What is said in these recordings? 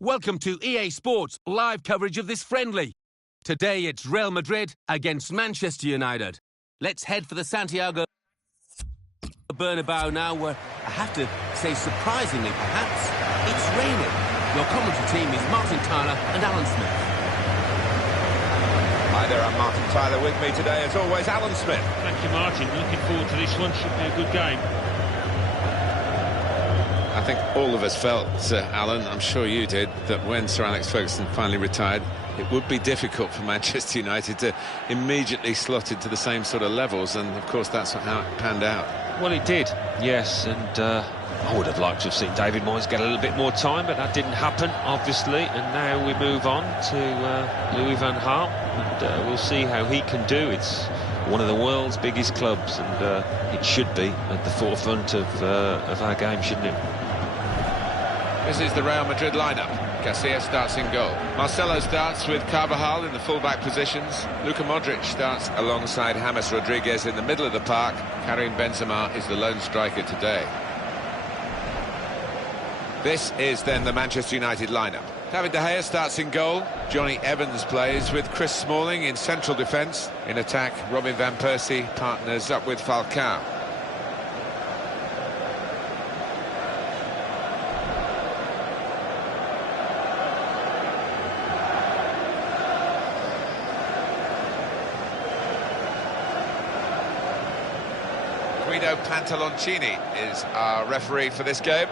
Welcome to EA Sports live coverage of this friendly. Today it's Real Madrid against Manchester United. Let's head for the Santiago Bernabeu now, where I have to say surprisingly perhaps, it's raining. Your commentary team is Martin Tyler and Alan Smith. Hi there, I'm Martin Tyler. With me today, as always, Alan Smith. Thank you, Martin. Looking forward to this one. Should be a good game. I think all of us felt, Alan, I'm sure you did, that when Sir Alex Ferguson finally retired, it would be difficult for Manchester United to immediately slot into the same sort of levels, and of course that's how it panned out. Well, it did, yes, and I would have liked to have seen David Moyes get a little bit more time, but that didn't happen, obviously, and now we move on to Louis van Gaal, and we'll see how he can do. It's one of the world's biggest clubs, and it should be at the forefront of our game, shouldn't it? This is the Real Madrid lineup. Casillas starts in goal. Marcelo starts with Carvajal in the full-back positions. Luka Modric starts alongside James Rodriguez in the middle of the park. Karim Benzema is the lone striker today. This is then the Manchester United lineup. David De Gea starts in goal. Johnny Evans plays with Chris Smalling in central defence. In attack, Robin van Persie partners up with Falcao. Guido Pantaloncini is our referee for this game.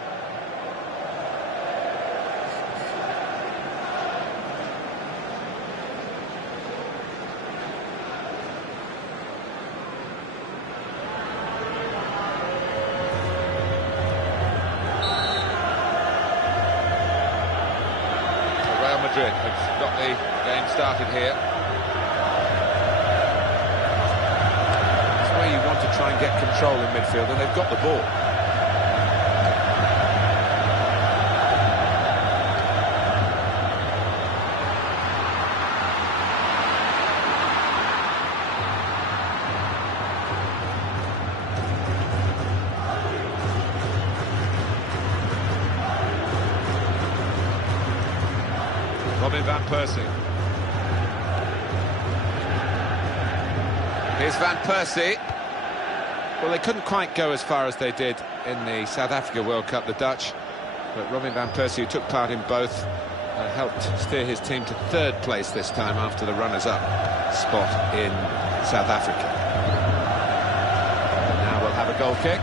So Real Madrid have got the game started here. You want to try and get control in midfield, and they've got the ball. Robin van Persie. Here's Van Persie. Well, they couldn't quite go as far as they did in the South Africa World Cup, the Dutch. But Robin van Persie, who took part in both, helped steer his team to third place this time after the runners-up spot in South Africa. Now we'll have a goal kick.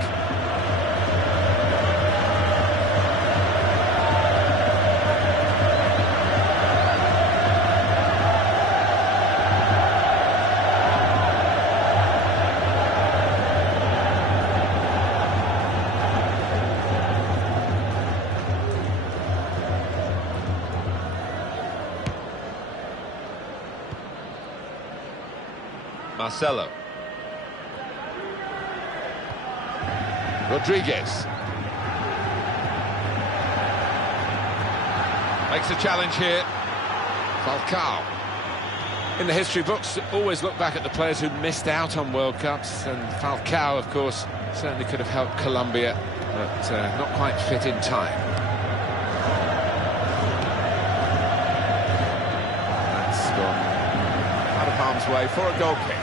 Marcelo. Rodriguez. Makes a challenge here. Falcao. In the history books, always look back at the players who missed out on World Cups, and Falcao, of course, certainly could have helped Colombia, but not quite fit in time. That's gone out of harm's way for a goal kick.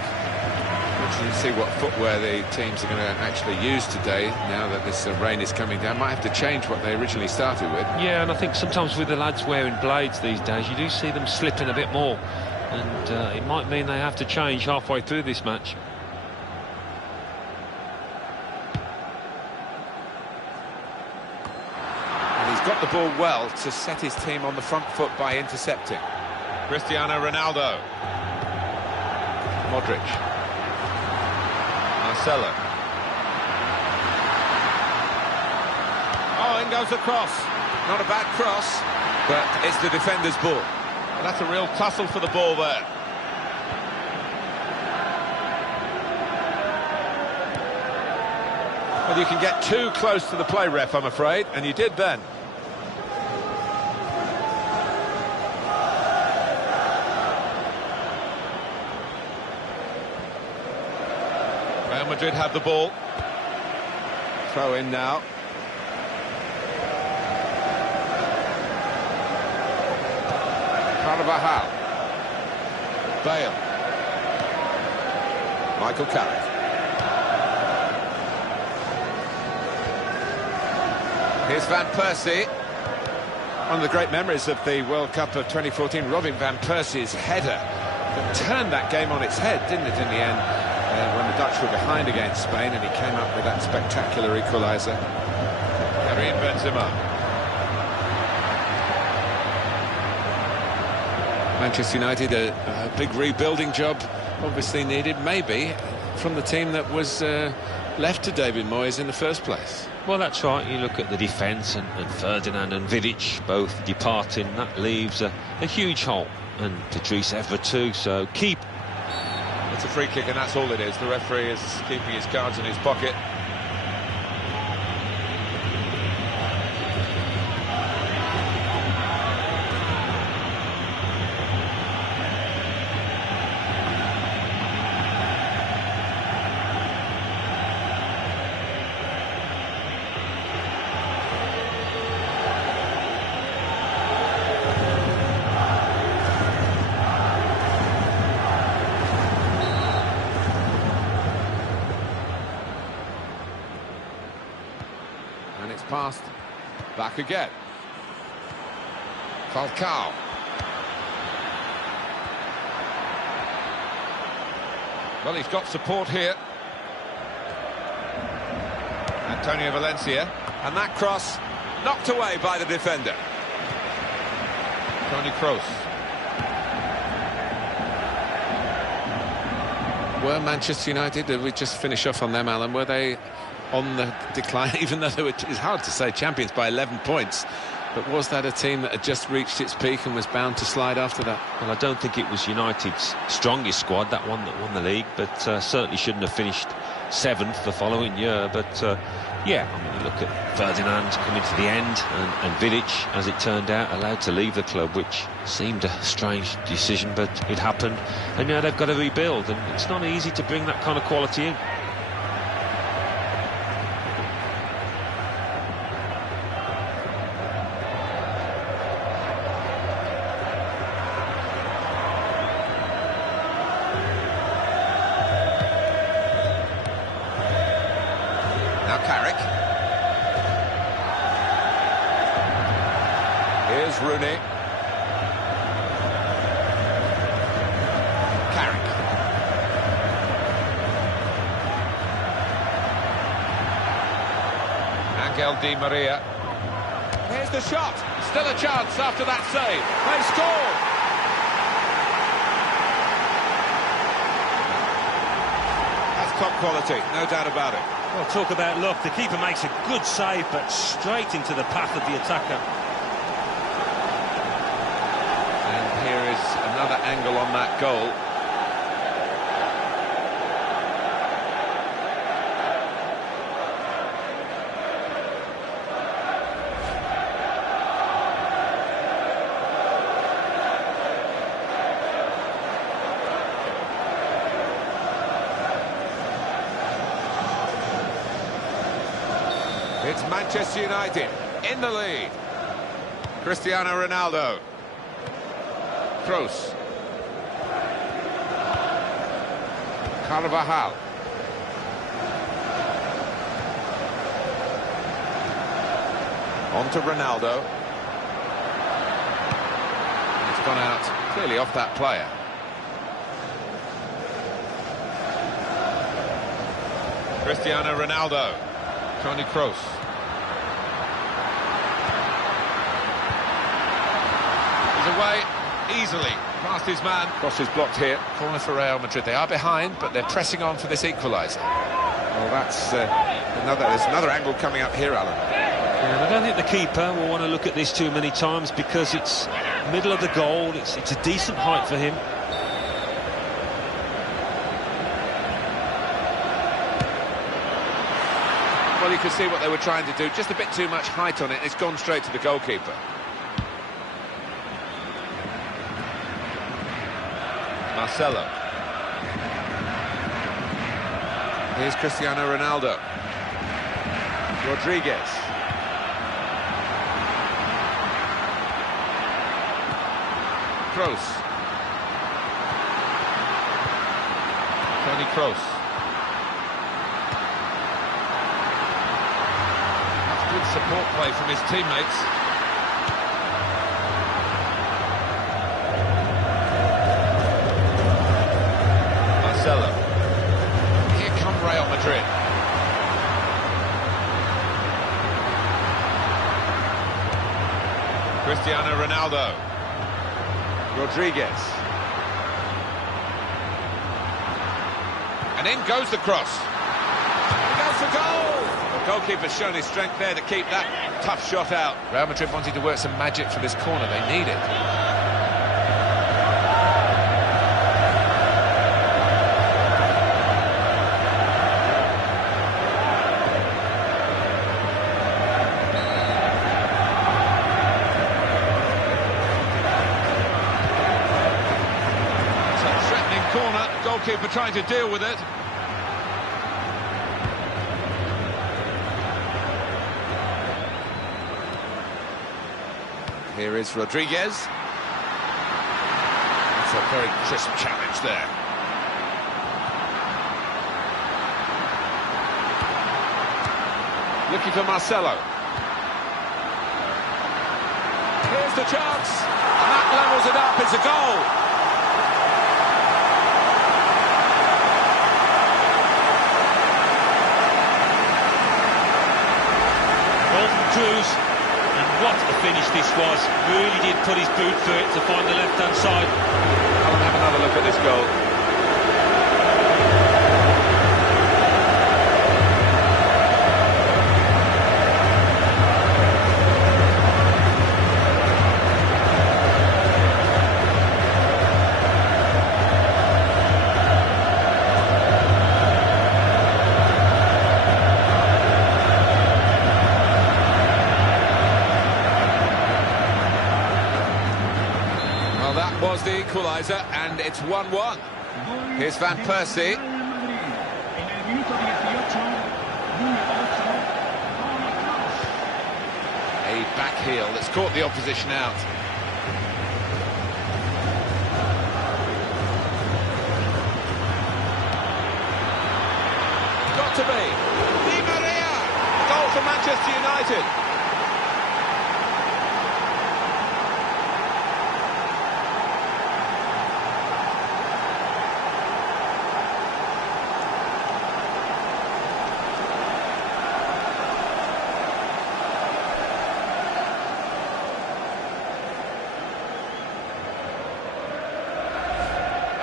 Interesting to see what footwear the teams are going to actually use today, now that this rain is coming down. Might have to change what they originally started with. Yeah, and I think sometimes with the lads wearing blades these days, you do see them slipping a bit more. And it might mean they have to change halfway through this match. And he's got the ball well to set his team on the front foot by intercepting. Cristiano Ronaldo. Modric. Marcelo. Oh, in goes the cross. Not a bad cross, but it's the defender's ball. And that's a real tussle for the ball there. Well, you can get too close to the play, ref, I'm afraid, and you did then. Real Madrid have the ball. Throw in now. Carvajal. Bale. Michael Carrick. Here's Van Persie. One of the great memories of the World Cup of 2014, Robin Van Persie's header that turned that game on its head, didn't it, in the end, when the Dutch were behind against Spain, and he came up with that spectacular equaliser. Karim Benzema. Manchester United, a big rebuilding job obviously needed, maybe, from the team that was left to David Moyes in the first place. Well, that's right. You look at the defence and Ferdinand and Vidic both departing. That leaves a huge hole. And Patrice Evra too, so keep. It's a free kick and that's all it is. The referee is keeping his cards in his pocket. And it's passed. Back again. Falcao. Well, he's got support here. Antonio Valencia. And that cross knocked away by the defender. Toni Kroos. Were Manchester United, we just finish off on them, Alan, were they on the decline, even though they were, it's hard to say, champions by 11 points, but was that a team that had just reached its peak and was bound to slide after that? Well, I don't think it was United's strongest squad, that one that won the league, but certainly shouldn't have finished 7th the following year. But yeah, I mean, you look at Ferdinand coming to the end, and Vidic, as it turned out, allowed to leave the club, which seemed a strange decision, but it happened. And now they've got to rebuild, and it's not easy to bring that kind of quality in. Now Carrick. Here's Rooney. Carrick. Angel Di Maria. Here's the shot. Still a chance after that save. They score. That's top quality, no doubt about it. Well, talk about luck. The keeper makes a good save, but straight into the path of the attacker. And here is another angle on that goal. It's Manchester United in the lead. Cristiano Ronaldo. Kroos. Carvajal. On to Ronaldo. It's gone out clearly off that player. Cristiano Ronaldo. Toni Kroos. He's away easily past his man. Cross is blocked here. Corner for Real Madrid. They are behind, but they're pressing on for this equaliser. Well, that's there's another angle coming up here, Alan. And I don't think the keeper will want to look at this too many times, because it's middle of the goal. It's a decent height for him. Well, you can see what they were trying to do. Just a bit too much height on it. It's gone straight to the goalkeeper. Marcelo. Here's Cristiano Ronaldo. Rodriguez. Kroos. Toni Kroos. That's good support play from his teammates. Marcelo. Here come Real Madrid. Cristiano Ronaldo. Rodriguez. And in goes the cross. He goes for goal! The goalkeeper's shown his strength there to keep that tough shot out. Real Madrid wanted to work some magic for this corner. They need it. Corner, goalkeeper trying to deal with it. Here is Rodriguez. That's a very crisp challenge there. Looking for Marcelo. Here's the chance. And that levels it up. It's a goal. Cruz, and what a finish this was. Really did put his boot through it to find the left-hand side. I'll have another look at this goal. That was the equaliser, and it's 1-1. Here's Van Persie. A back heel that's caught the opposition out. Got to be. Di Maria! Goal for Manchester United.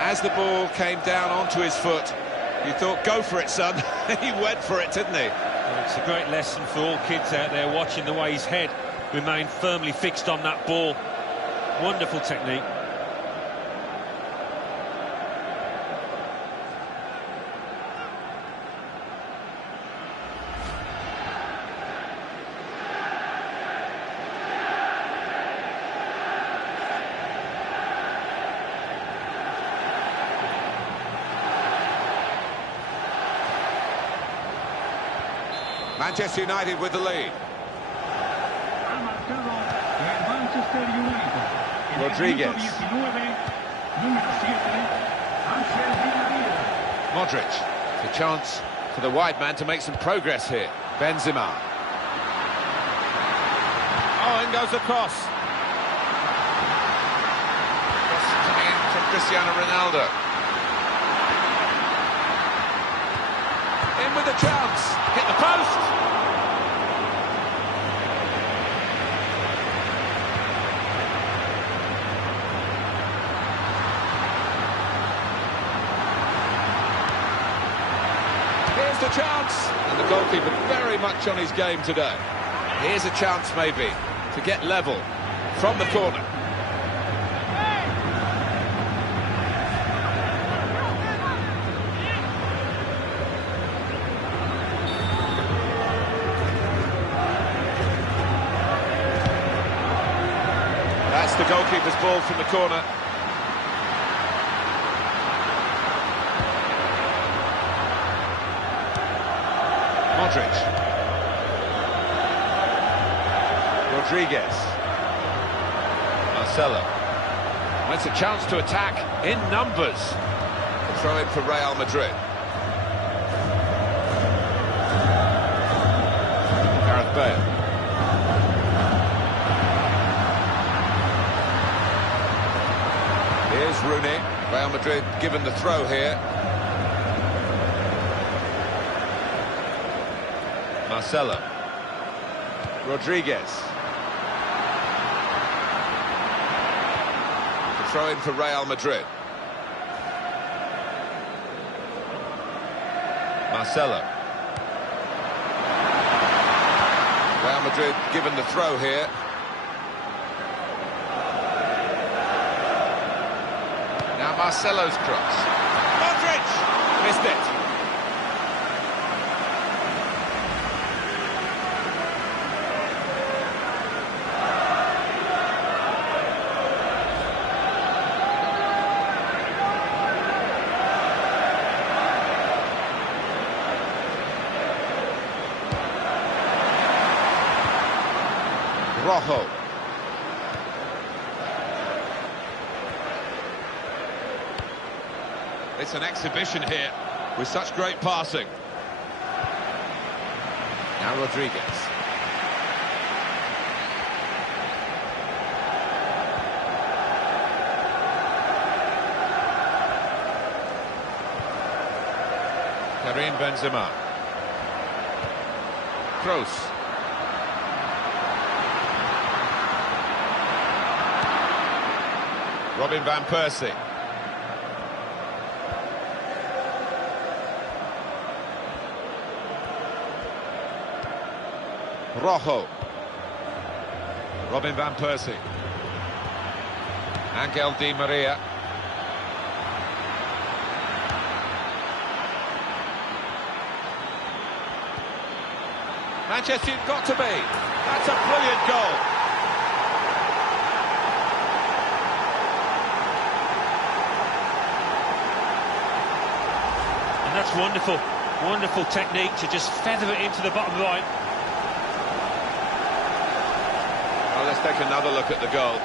As the ball came down onto his foot, you thought, go for it, son. He went for it, didn't he? Well, it's a great lesson for all kids out there watching the way his head remained firmly fixed on that ball. Wonderful technique. Manchester United with the lead. Rodriguez. Modric. It's a chance for the wide man to make some progress here. Benzema. Oh, in goes the cross. Cross coming in from Cristiano Ronaldo. In with the chance. Hit the post. Here's the chance. And the goalkeeper very much on his game today. Here's a chance maybe to get level from the corner. That's the goalkeeper's ball from the corner. Modric. Rodriguez. Marcelo. Well, it's a chance to attack in numbers. The throw in for Real Madrid. Gareth Bale. Here's Rooney. Real Madrid given the throw here. Marcelo. Rodriguez. The throw in for Real Madrid. Marcelo. Real Madrid given the throw here. Now Marcelo's cross. Modric! Missed it. Rojo. It's an exhibition here with such great passing. Now Rodriguez. Karim Benzema. Kroos. Robin van Persie. Rojo. Robin van Persie. Angel Di Maria. Manchester United got to be. That's a brilliant goal. And that's wonderful. Wonderful technique to just feather it into the bottom right. Well, let's take another look at the goal.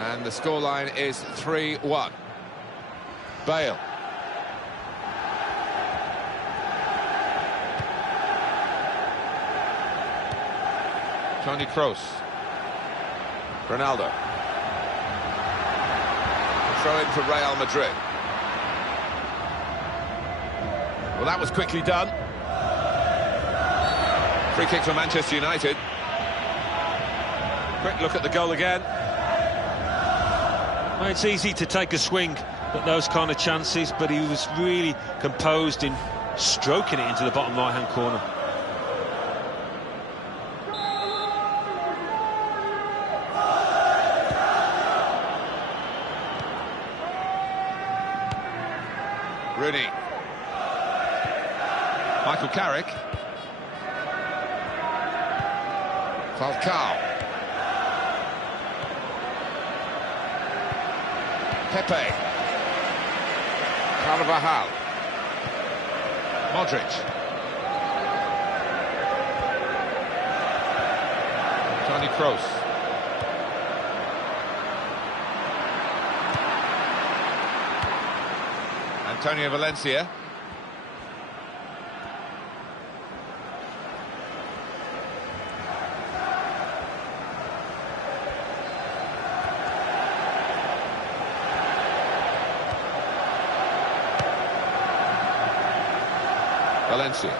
And the scoreline is 3-1. Bale. Toni Kroos. Ronaldo. Throw in for Real Madrid. Well, that was quickly done. Free kick for Manchester United. Quick look at the goal again. Well, it's easy to take a swing at those kind of chances, but he was really composed in stroking it into the bottom right-hand corner. Rooney. Michael Carrick. Falcao. Pepe. Carvajal. Modric. Toni Kroos. Antonio Valencia. Valencia.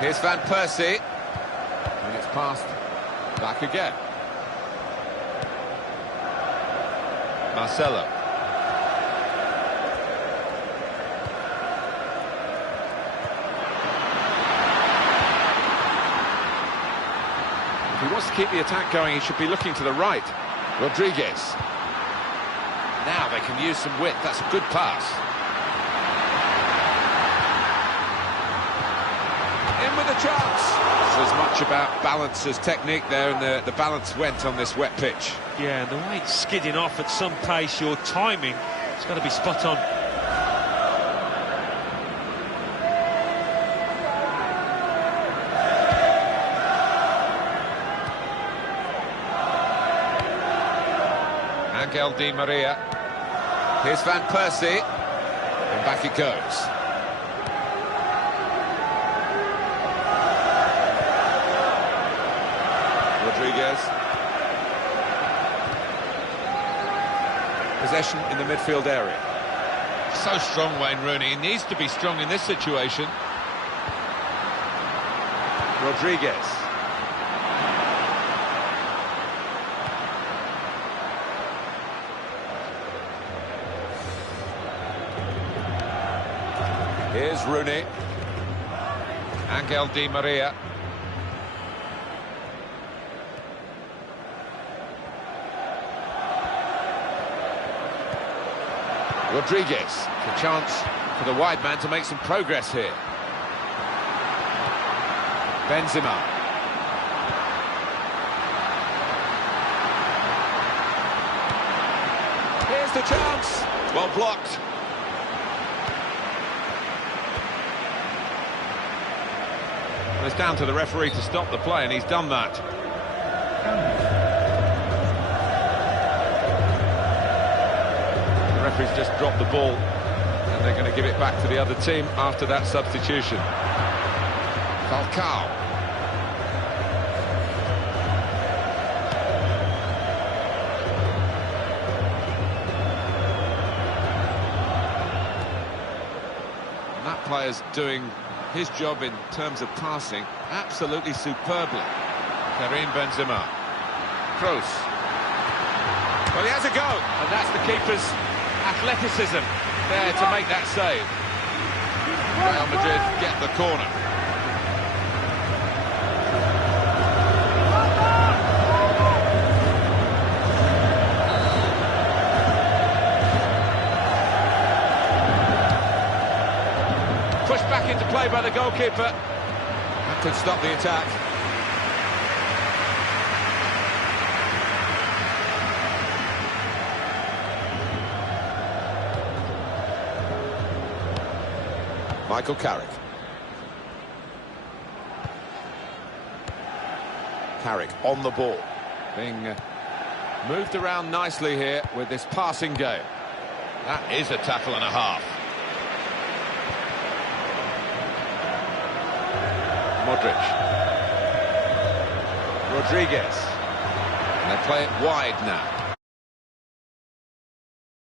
Here's Van Persie. And it's passed back again. Marcelo. If he wants to keep the attack going, he should be looking to the right. Rodriguez. Now they can use some width. That's a good pass. In with a chance. So as much about balance as technique there, and the balance went on this wet pitch. Yeah, and the way it's skidding off at some pace, your timing, it's got to be spot on. Angel Di Maria. Here's Van Persie. And back it goes. Rodriguez. Possession in the midfield area. So strong, Wayne Rooney. He needs to be strong in this situation. Rodriguez. Here's Rooney. Angel Di Maria. Rodriguez. A chance for the wide man to make some progress here. Benzema. Here's the chance. Well blocked. It's down to the referee to stop the play, and he's done that. The referee's just dropped the ball, and they're going to give it back to the other team after that substitution. Falcao. And that player's doing his job in terms of passing absolutely superbly. Karim Benzema. Kroos. Well, he has a go, and that's the keeper's athleticism there to make that save. Real Madrid get the corner. Pushed back into play by the goalkeeper. That could stop the attack. Michael Carrick. Carrick on the ball. Being moved around nicely here with this passing game. That is a tackle and a half. Modric. Rodriguez. And they play it wide now.